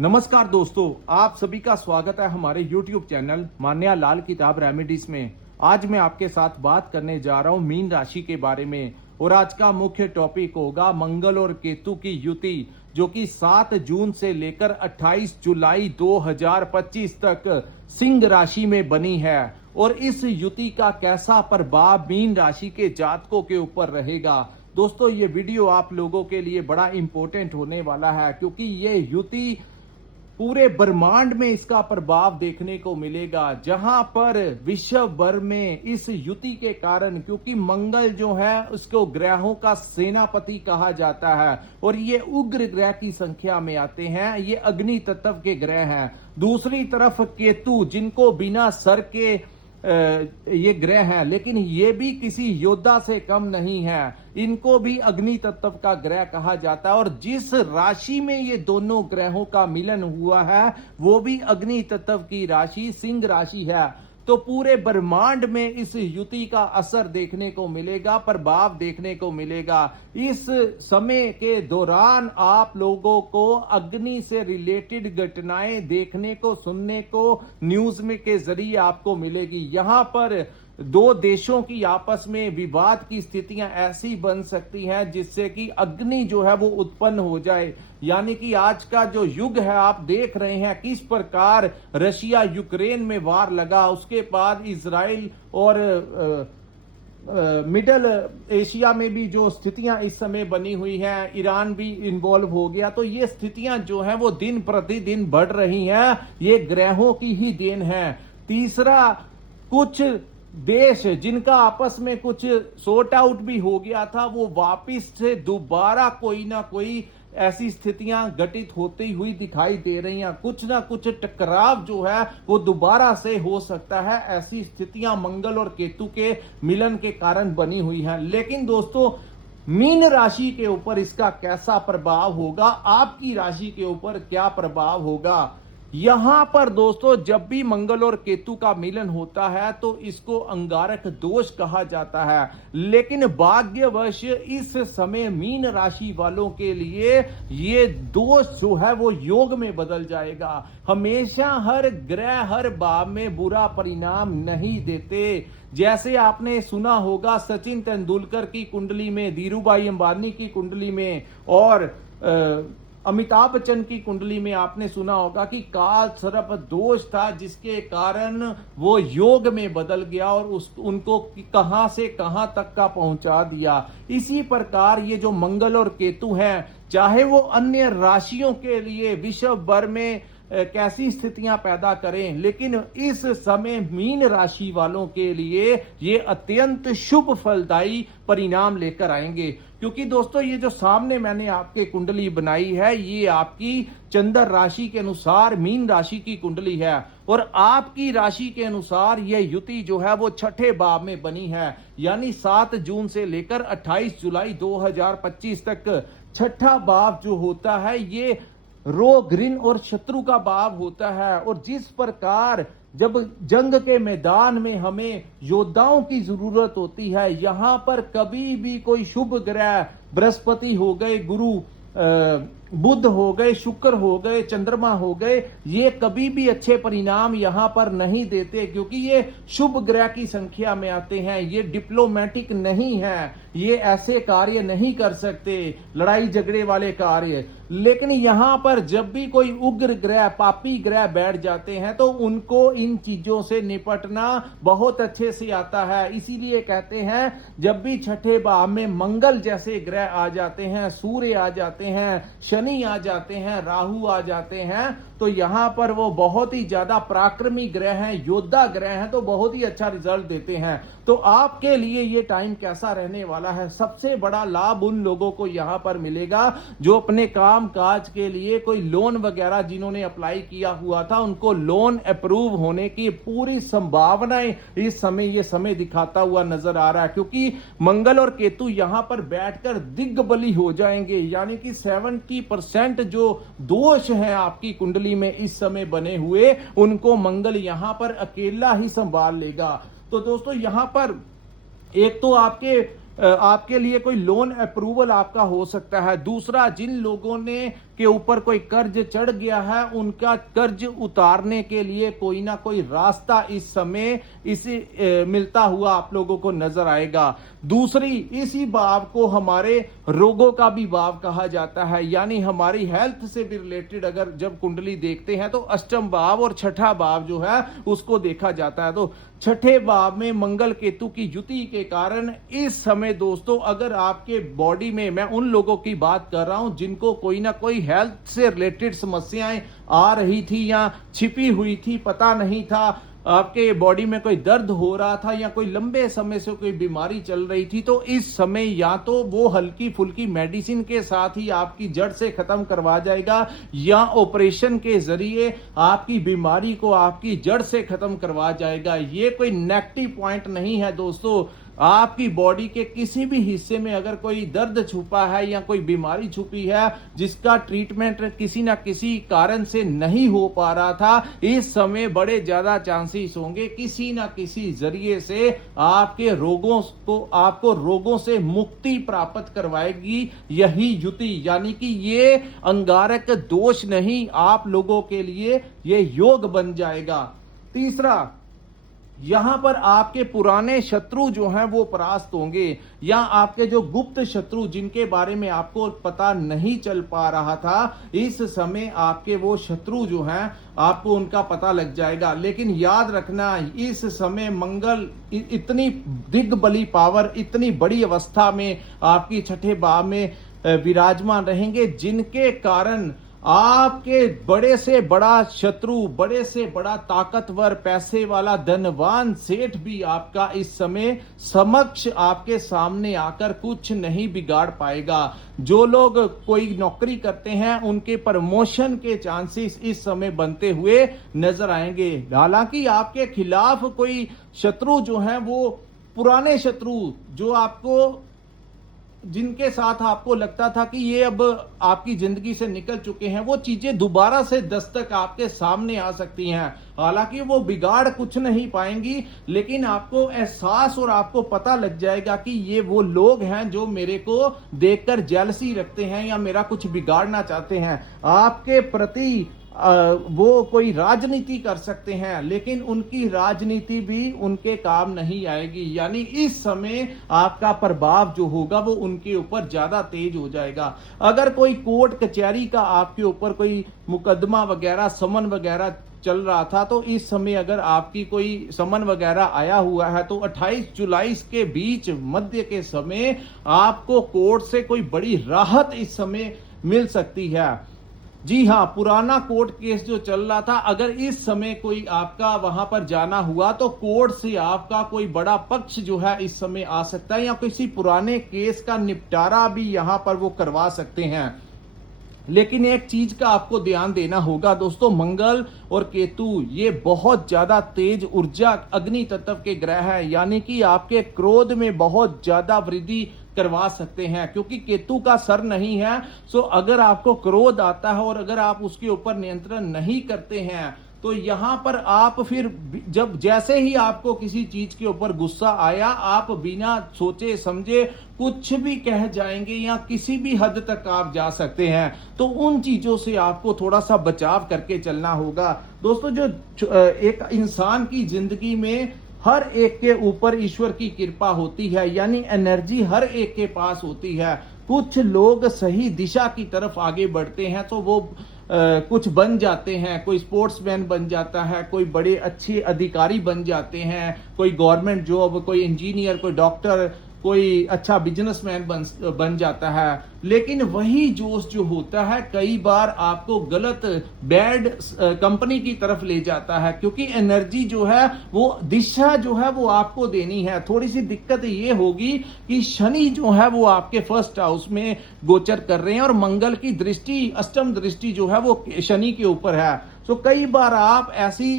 नमस्कार दोस्तों, आप सभी का स्वागत है हमारे YouTube चैनल मान्या लाल किताब रेमेडीज में। आज मैं आपके साथ बात करने जा रहा हूं मीन राशि के बारे में और आज का मुख्य टॉपिक होगा मंगल और केतु की युति, जो कि 7 जून से लेकर 28 जुलाई 2025 तक सिंह राशि में बनी है। और इस युति का कैसा प्रभाव मीन राशि के जातकों के ऊपर रहेगा। दोस्तों, ये वीडियो आप लोगों के लिए बड़ा इंपॉर्टेंट होने वाला है, क्योंकि ये युति पूरे ब्रह्मांड में इसका प्रभाव देखने को मिलेगा। जहां पर विश्व भर में इस युति के कारण, क्योंकि मंगल जो है उसको ग्रहों का सेनापति कहा जाता है और ये उग्र ग्रह की संख्या में आते हैं, ये अग्नि तत्व के ग्रह हैं। दूसरी तरफ केतु, जिनको बिना सर के ये ग्रह हैं, लेकिन ये भी किसी योद्धा से कम नहीं है, इनको भी अग्नि तत्व का ग्रह कहा जाता है। और जिस राशि में ये दोनों ग्रहों का मिलन हुआ है वो भी अग्नि तत्व की राशि सिंह राशि है। तो पूरे ब्रह्मांड में इस युति का असर देखने को मिलेगा, प्रभाव देखने को मिलेगा। इस समय के दौरान आप लोगों को अग्नि से रिलेटेड घटनाएं देखने को, सुनने को न्यूज में के जरिए आपको मिलेगी। यहां पर दो देशों की आपस में विवाद की स्थितियां ऐसी बन सकती हैं जिससे कि अग्नि जो है वो उत्पन्न हो जाए। यानी कि आज का जो युग है, आप देख रहे हैं किस प्रकार रशिया यूक्रेन में वार लगा, उसके बाद इजराइल और मिडल एशिया में भी जो स्थितियां इस समय बनी हुई हैं, ईरान भी इन्वॉल्व हो गया। तो ये स्थितियां जो है वो दिन प्रतिदिन बढ़ रही हैं, ये ग्रहों की ही देन है। तीसरा, कुछ देश जिनका आपस में कुछ सॉर्ट आउट भी हो गया था, वो वापिस से दोबारा कोई ना कोई ऐसी स्थितियां घटित होती हुई दिखाई दे रही हैं। कुछ ना कुछ टकराव जो है वो दोबारा से हो सकता है। ऐसी स्थितियां मंगल और केतु के मिलन के कारण बनी हुई हैं। लेकिन दोस्तों, मीन राशि के ऊपर इसका कैसा प्रभाव होगा, आपकी राशि के ऊपर क्या प्रभाव होगा। यहां पर दोस्तों, जब भी मंगल और केतु का मिलन होता है तो इसको अंगारक दोष कहा जाता है। लेकिन भाग्यवश इस समय मीन राशि वालों के लिए ये दोष जो है वो योग में बदल जाएगा। हमेशा हर ग्रह हर भाव में बुरा परिणाम नहीं देते। जैसे आपने सुना होगा सचिन तेंदुलकर की कुंडली में, धीरूभाई अंबानी की कुंडली में और अमिताभ बच्चन की कुंडली में आपने सुना होगा कि काल सर्प दोष था, जिसके कारण वो योग में बदल गया और उनको कहां से कहां तक का पहुंचा दिया। इसी प्रकार ये जो मंगल और केतु हैं, चाहे वो अन्य राशियों के लिए विश्व भर में कैसी स्थितियां पैदा करें, लेकिन इस समय मीन राशि वालों के लिए ये अत्यंत शुभ फलदायी परिणाम लेकर आएंगे। क्योंकि दोस्तों, ये जो सामने मैंने आपके कुंडली बनाई है, ये आपकी चंद्र राशि के अनुसार मीन राशि की कुंडली है और आपकी राशि के अनुसार यह युति जो है वो छठे भाव में बनी है। यानी 7 जून से लेकर 28 जुलाई 2025 तक छठा भाव जो होता है ये रोग, ऋण और शत्रु का भाव होता है। और जिस प्रकार जब जंग के मैदान में हमें योद्धाओं की जरूरत होती है, यहां पर कभी भी कोई शुभ ग्रह, बृहस्पति हो गए, गुरु, बुध हो गए, शुक्र हो गए, चंद्रमा हो गए, ये कभी भी अच्छे परिणाम यहां पर नहीं देते, क्योंकि ये शुभ ग्रह की संख्या में आते हैं। ये डिप्लोमेटिक नहीं है, ये ऐसे कार्य नहीं कर सकते, लड़ाई झगड़े वाले कार्य। लेकिन यहां पर जब भी कोई उग्र ग्रह, पापी ग्रह बैठ जाते हैं तो उनको इन चीजों से निपटना बहुत अच्छे से आता है। इसीलिए कहते हैं, जब भी छठे भाव में मंगल जैसे ग्रह आ जाते हैं, सूर्य आ जाते हैं, शनि आ जाते हैं, राहु आ जाते हैं, तो यहां पर वो बहुत ही ज्यादा पराक्रमी ग्रह हैं, योद्धा ग्रह हैं, तो बहुत ही अच्छा रिजल्ट देते हैं। तो आपके लिए ये टाइम कैसा रहने वाला है, सबसे बड़ा लाभ उन लोगों को यहां पर मिलेगा जो अपने काम काज के लिए कोई लोन वगैरह जिन्होंने अप्लाई किया हुआ था, उनको लोन अप्रूव होने की पूरी संभावनाएं इस समय ये समय दिखाता हुआ नजर आ रहा है। क्योंकि मंगल और केतु यहां पर बैठकर दिग्बली हो जाएंगे। यानी कि 70% जो दोष हैं आपकी कुंडली में इस समय बने हुए, उनको मंगल यहां पर अकेला ही संभाल लेगा। तो दोस्तों, यहां पर एक तो आपके लिए कोई लोन अप्रूवल आपका हो सकता है। दूसरा, जिन लोगों ने के ऊपर कोई कर्ज चढ़ गया है, उनका कर्ज उतारने के लिए कोई ना कोई रास्ता इस समय इसे मिलता हुआ आप लोगों को नजर आएगा। दूसरी, इसी भाव को हमारे रोगों का भी भाव कहा जाता है, यानी हमारी हेल्थ से भी रिलेटेड अगर जब कुंडली देखते हैं तो अष्टम भाव और छठा भाव जो है उसको देखा जाता है। तो छठे भाव में मंगल केतु की युति के कारण इस समय दोस्तों, अगर आपके बॉडी में, मैं उन लोगों की बात कर रहा हूं जिनको कोई ना कोई हेल्थ से रिलेटेड समस्याएं आ रही थी या छिपी हुई थी, पता नहीं था, आपके बॉडी में कोई दर्द हो रहा था या कोई लंबे समय से कोई बीमारी चल रही थी, तो इस समय या तो वो हल्की फुल्की मेडिसिन के साथ ही आपकी जड़ से खत्म करवा जाएगा या ऑपरेशन के जरिए आपकी बीमारी को आपकी जड़ से खत्म करवा जाएगा। ये कोई नेगेटिव पॉइंट नहीं है दोस्तों। आपकी बॉडी के किसी भी हिस्से में अगर कोई दर्द छुपा है या कोई बीमारी छुपी है जिसका ट्रीटमेंट किसी ना किसी कारण से नहीं हो पा रहा था, इस समय बड़े ज्यादा चांसेस होंगे किसी ना किसी जरिए से आपको रोगों से मुक्ति प्राप्त करवाएगी यही युति। यानी कि ये अंगारक दोष नहीं, आप लोगों के लिए ये योग बन जाएगा। तीसरा, यहां पर आपके पुराने शत्रु जो हैं वो परास्त होंगे, या आपके जो गुप्त शत्रु जिनके बारे में आपको पता नहीं चल पा रहा था, इस समय आपके वो शत्रु जो हैं आपको उनका पता लग जाएगा। लेकिन याद रखना, इस समय मंगल इतनी दिग्बली पावर, इतनी बड़ी अवस्था में आपकी छठे भाव में विराजमान रहेंगे जिनके कारण आपके बड़े से बड़ा शत्रु, बड़े से बड़ा ताकतवर, पैसे वाला धनवान सेठ भी आपका इस समय समक्ष आपके सामने आकर कुछ नहीं बिगाड़ पाएगा। जो लोग कोई नौकरी करते हैं उनके प्रमोशन के चांसेस इस समय बनते हुए नजर आएंगे। हालांकि आपके खिलाफ कोई शत्रु जो है वो पुराने शत्रु, जो आपको, जिनके साथ आपको लगता था कि ये अब आपकी जिंदगी से निकल चुके हैं, वो चीजें दोबारा से दस्तक आपके सामने आ सकती हैं। हालांकि वो बिगाड़ कुछ नहीं पाएंगी, लेकिन आपको एहसास और आपको पता लग जाएगा कि ये वो लोग हैं जो मेरे को देखकर जेलसी रखते हैं या मेरा कुछ बिगाड़ना चाहते हैं। आपके प्रति वो कोई राजनीति कर सकते हैं, लेकिन उनकी राजनीति भी उनके काम नहीं आएगी। यानी इस समय आपका प्रभाव जो होगा वो उनके ऊपर ज्यादा तेज हो जाएगा। अगर कोई कोर्ट कचहरी का आपके ऊपर कोई मुकदमा वगैरह, समन वगैरह चल रहा था, तो इस समय अगर आपकी कोई समन वगैरह आया हुआ है तो 28 जुलाई के बीच मध्य के समय आपको कोर्ट से कोई बड़ी राहत इस समय मिल सकती है। जी हां, पुराना कोर्ट केस जो चल रहा था, अगर इस समय कोई आपका वहां पर जाना हुआ तो कोर्ट से आपका कोई बड़ा पक्ष जो है इस समय आ सकता है, या किसी पुराने केस का निपटारा भी यहां पर वो करवा सकते हैं। लेकिन एक चीज का आपको ध्यान देना होगा दोस्तों, मंगल और केतु ये बहुत ज्यादा तेज ऊर्जा अग्नि तत्व के ग्रह है, यानी कि आपके क्रोध में बहुत ज्यादा वृद्धि करवा सकते हैं। क्योंकि केतु का सर नहीं है, सो अगर आपको क्रोध आता है और अगर आप उसके ऊपर नियंत्रण नहीं करते हैं तो यहां पर आप फिर जब जैसे ही आपको किसी चीज के ऊपर गुस्सा आया, आप बिना सोचे समझे कुछ भी कह जाएंगे या किसी भी हद तक आप जा सकते हैं। तो उन चीजों से आपको थोड़ा सा बचाव करके चलना होगा दोस्तों। जो एक इंसान की जिंदगी में हर एक के ऊपर ईश्वर की कृपा होती है, यानी एनर्जी हर एक के पास होती है। कुछ लोग सही दिशा की तरफ आगे बढ़ते हैं तो वो कुछ बन जाते हैं, कोई स्पोर्ट्समैन बन जाता है, कोई बड़े अच्छे अधिकारी बन जाते हैं, कोई गवर्नमेंट जॉब, कोई इंजीनियर, कोई डॉक्टर, कोई अच्छा बिजनेसमैन बन जाता है। लेकिन वही जोश जो होता है कई बार आपको गलत बैड कंपनी की तरफ ले जाता है, क्योंकि एनर्जी जो है वो दिशा जो है वो आपको देनी है। थोड़ी सी दिक्कत ये होगी कि शनि जो है वो आपके फर्स्ट हाउस में गोचर कर रहे हैं और मंगल की दृष्टि, अष्टम दृष्टि जो है वो शनि के ऊपर है। सो कई बार आप ऐसी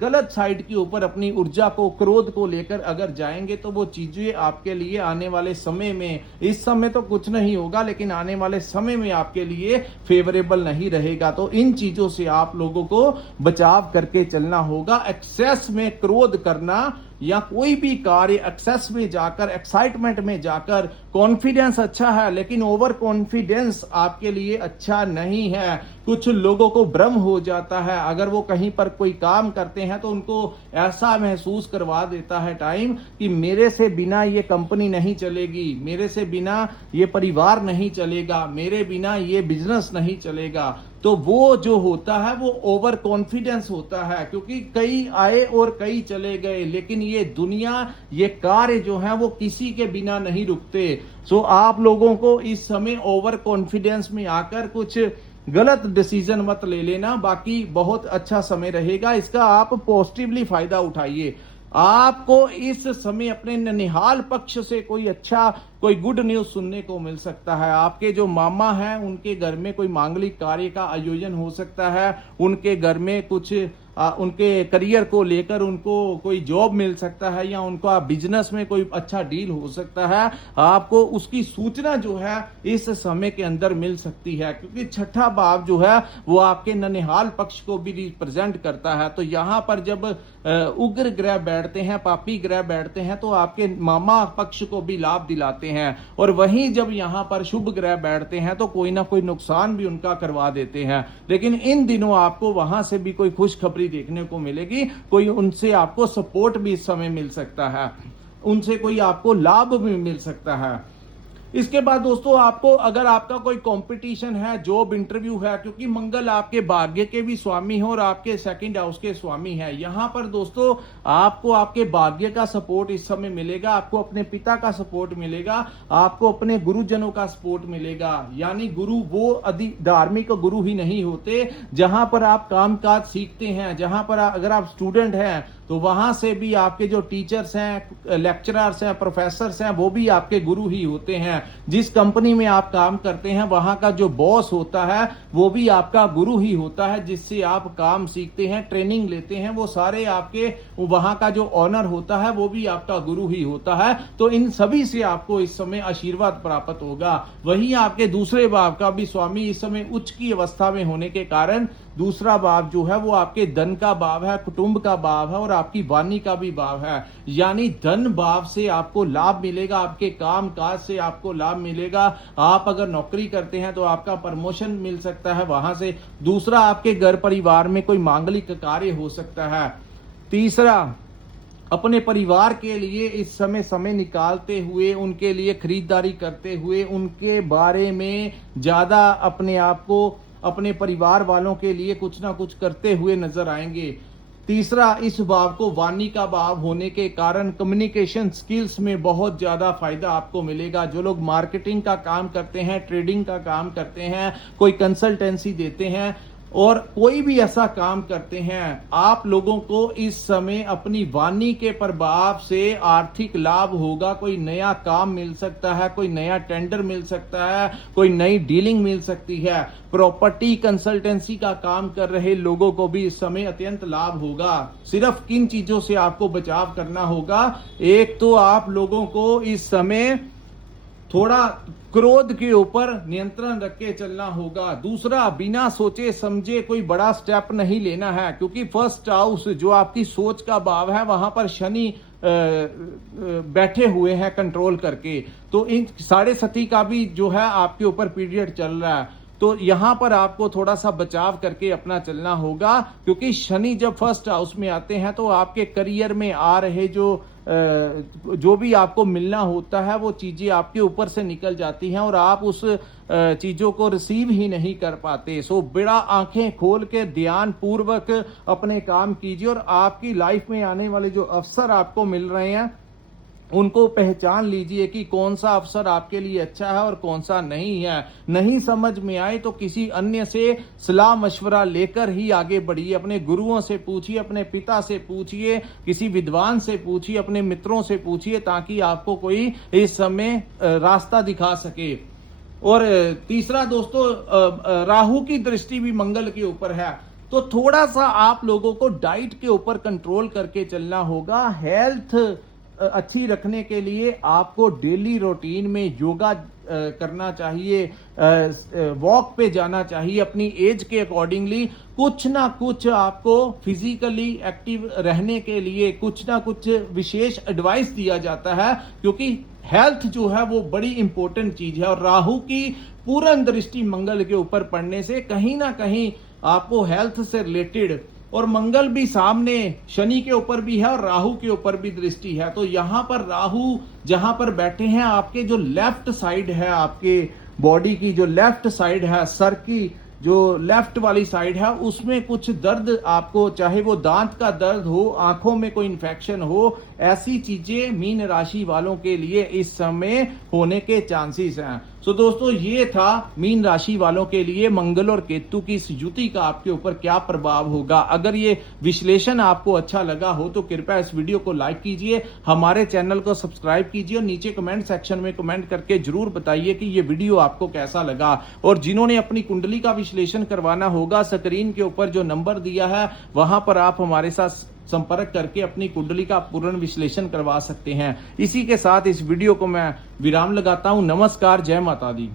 गलत साइड के ऊपर अपनी ऊर्जा को, क्रोध को लेकर अगर जाएंगे तो वो चीजें आपके लिए आने वाले समय में, इस समय तो कुछ नहीं होगा लेकिन आने वाले समय में आपके लिए फेवरेबल नहीं रहेगा। तो इन चीजों से आप लोगों को बचाव करके चलना होगा। एक्सेस में क्रोध करना या कोई भी कार्य एक्सेस में जाकर, एक्साइटमेंट में जाकर, कॉन्फिडेंस अच्छा है लेकिन ओवर कॉन्फिडेंस आपके लिए अच्छा नहीं है। कुछ लोगों को भ्रम हो जाता है, अगर वो कहीं पर कोई काम करते हैं तो उनको ऐसा महसूस करवा देता है टाइम कि मेरे से बिना ये कंपनी नहीं चलेगी, मेरे से बिना ये परिवार नहीं चलेगा, मेरे बिना ये बिजनेस नहीं चलेगा। तो वो जो होता है वो ओवर कॉन्फिडेंस होता है, क्योंकि कई आए और कई चले गए, लेकिन ये दुनिया, ये कार्य जो है वो किसी के बिना नहीं रुकते। सो आप लोगों को इस समय ओवर कॉन्फिडेंस में आकर कुछ गलत डिसीजन मत ले लेना, बाकी बहुत अच्छा समय रहेगा, इसका आप पॉजिटिवली फायदा उठाइए। आपको इस समय अपने ननिहाल पक्ष से कोई गुड न्यूज सुनने को मिल सकता है। आपके जो मामा हैं उनके घर में कोई मांगलिक कार्य का आयोजन हो सकता है, उनके घर में कुछ उनके करियर को लेकर उनको कोई जॉब मिल सकता है, या उनका बिजनेस में कोई अच्छा डील हो सकता है। आपको उसकी सूचना जो है इस समय के अंदर मिल सकती है, क्योंकि छठा भाव जो है वो आपके ननिहाल पक्ष को भी रिप्रेजेंट करता है। तो यहाँ पर जब उग्र ग्रह बैठते हैं, पापी ग्रह बैठते हैं, तो आपके मामा पक्ष को भी लाभ दिलाते हैं, और वहीं जब यहाँ पर शुभ ग्रह बैठते हैं तो कोई ना कोई नुकसान भी उनका करवा देते हैं। लेकिन इन दिनों आपको वहां से भी कोई खुशखबरी देखने को मिलेगी, कोई उनसे आपको सपोर्ट भी इस समय मिल सकता है, उनसे कोई आपको लाभ भी मिल सकता है। इसके बाद दोस्तों, आपको अगर आपका कोई कंपटीशन है, जॉब इंटरव्यू है, क्योंकि मंगल आपके भाग्य के भी स्वामी है और आपके सेकंड हाउस के स्वामी है, यहां पर दोस्तों आपको आपके भाग्य का सपोर्ट इस समय मिलेगा, आपको अपने पिता का सपोर्ट मिलेगा, आपको अपने गुरुजनों का सपोर्ट मिलेगा। यानी गुरु वो धार्मिक गुरु ही नहीं होते, जहां पर आप कामकाज सीखते हैं, जहां पर अगर आप स्टूडेंट हैं तो वहां से भी आपके जो टीचर्स हैं, लेक्चरर्स हैं, प्रोफेसर्स हैं, वो भी आपके गुरु ही होते हैं। जिस कंपनी में आप काम करते हैं वहां का जो बॉस होता है वो भी आपका गुरु ही होता है, जिससे आप काम सीखते हैं, ट्रेनिंग लेते हैं, वो सारे आपके, वहां का जो ऑनर होता है वो भी आपका गुरु ही होता है। तो इन सभी से आपको इस समय आशीर्वाद प्राप्त होगा। वहीं आपके दूसरे भाव का भी स्वामी इस समय उच्च की अवस्था में होने के कारण दूसरा भाव जो है वो आपके धन का भाव है, कुटुंब का भाव है और आपकी वाणी का भी भाव है। यानी धन भाव से आपको लाभ मिलेगा, आपके काम काज से आपको लाभ मिलेगा। आप अगर नौकरी करते हैं तो आपका प्रमोशन मिल सकता है वहां से। दूसरा, आपके घर परिवार में कोई मांगलिक कार्य हो सकता है। तीसरा, अपने परिवार के लिए इस समय निकालते हुए, उनके लिए खरीदारी करते हुए, उनके बारे में ज्यादा अपने आप को, अपने परिवार वालों के लिए कुछ ना कुछ करते हुए नजर आएंगे। तीसरा, इस भाव को वाणी का भाव होने के कारण कम्युनिकेशन स्किल्स में बहुत ज्यादा फायदा आपको मिलेगा। जो लोग मार्केटिंग का काम करते हैं, ट्रेडिंग का काम करते हैं, कोई कंसल्टेंसी देते हैं और कोई भी ऐसा काम करते हैं, आप लोगों को इस समय अपनी वाणी के प्रभाव से आर्थिक लाभ होगा। कोई नया काम मिल सकता है, कोई नया टेंडर मिल सकता है, कोई नई डीलिंग मिल सकती है। प्रॉपर्टी कंसल्टेंसी का काम कर रहे लोगों को भी इस समय अत्यंत लाभ होगा। सिर्फ किन चीजों से आपको बचाव करना होगा? एक तो आप लोगों को इस समय थोड़ा क्रोध के ऊपर नियंत्रण रख के चलना होगा। दूसरा, बिना सोचे समझे कोई बड़ा स्टेप नहीं लेना है, क्योंकि फर्स्ट हाउस जो आपकी सोच का भाव है वहां पर शनि बैठे हुए हैं कंट्रोल करके। तो इन 6.5 का भी जो है आपके ऊपर पीरियड चल रहा है, तो यहां पर आपको थोड़ा सा बचाव करके अपना चलना होगा, क्योंकि शनि जब फर्स्ट हाउस में आते हैं तो आपके करियर में आ रहे जो भी आपको मिलना होता है वो चीजें आपके ऊपर से निकल जाती हैं और आप उस चीजों को रिसीव ही नहीं कर पाते। सो बड़ा आंखें खोल के ध्यान पूर्वक अपने काम कीजिए और आपकी लाइफ में आने वाले जो अवसर आपको मिल रहे हैं उनको पहचान लीजिए कि कौन सा अवसर आपके लिए अच्छा है और कौन सा नहीं है। नहीं समझ में आए तो किसी अन्य से सलाह मशवरा लेकर ही आगे बढ़िए। अपने गुरुओं से पूछिए, अपने पिता से पूछिए, किसी विद्वान से पूछिए, अपने मित्रों से पूछिए, ताकि आपको कोई इस समय रास्ता दिखा सके। और तीसरा दोस्तों, राहु की दृष्टि भी मंगल के ऊपर है, तो थोड़ा सा आप लोगों को डाइट के ऊपर कंट्रोल करके चलना होगा। हेल्थ अच्छी रखने के लिए आपको डेली रूटीन में योगा करना चाहिए, वॉक पे जाना चाहिए अपनी एज के अकॉर्डिंगली। कुछ ना कुछ आपको फिजिकली एक्टिव रहने के लिए कुछ ना कुछ विशेष एडवाइस दिया जाता है, क्योंकि हेल्थ जो है वो बड़ी इंपॉर्टेंट चीज है। और राहु की पूर्ण दृष्टि मंगल के ऊपर पड़ने से कहीं ना कहीं आपको हेल्थ से रिलेटेड, और मंगल भी सामने शनि के ऊपर भी है और राहु के ऊपर भी दृष्टि है, तो यहां पर राहु जहां पर बैठे हैं, आपके जो लेफ्ट साइड है, आपके बॉडी की जो लेफ्ट साइड है, सर की जो लेफ्ट वाली साइड है, उसमें कुछ दर्द आपको, चाहे वो दांत का दर्द हो, आंखों में कोई इंफेक्शन हो, ऐसी चीजें मीन राशि वालों के लिए इस समय होने के चांसेस हैं। तो दोस्तों ये था मीन राशि वालों के लिए मंगल और केतु की इस युति का आपके ऊपर क्या प्रभाव होगा। अगर ये विश्लेषण आपको अच्छा लगा हो तो कृपया इस वीडियो को लाइक कीजिए, हमारे चैनल को सब्सक्राइब कीजिए और नीचे कमेंट सेक्शन में कमेंट करके जरूर बताइए कि ये वीडियो आपको कैसा लगा। और जिन्होंने अपनी कुंडली का विश्लेषण करवाना होगा, स्क्रीन के ऊपर जो नंबर दिया है वहां पर आप हमारे साथ संपर्क करके अपनी कुंडली का पूर्ण विश्लेषण करवा सकते हैं। इसी के साथ इस वीडियो को मैं विराम लगाता हूं। नमस्कार, जय माता दी।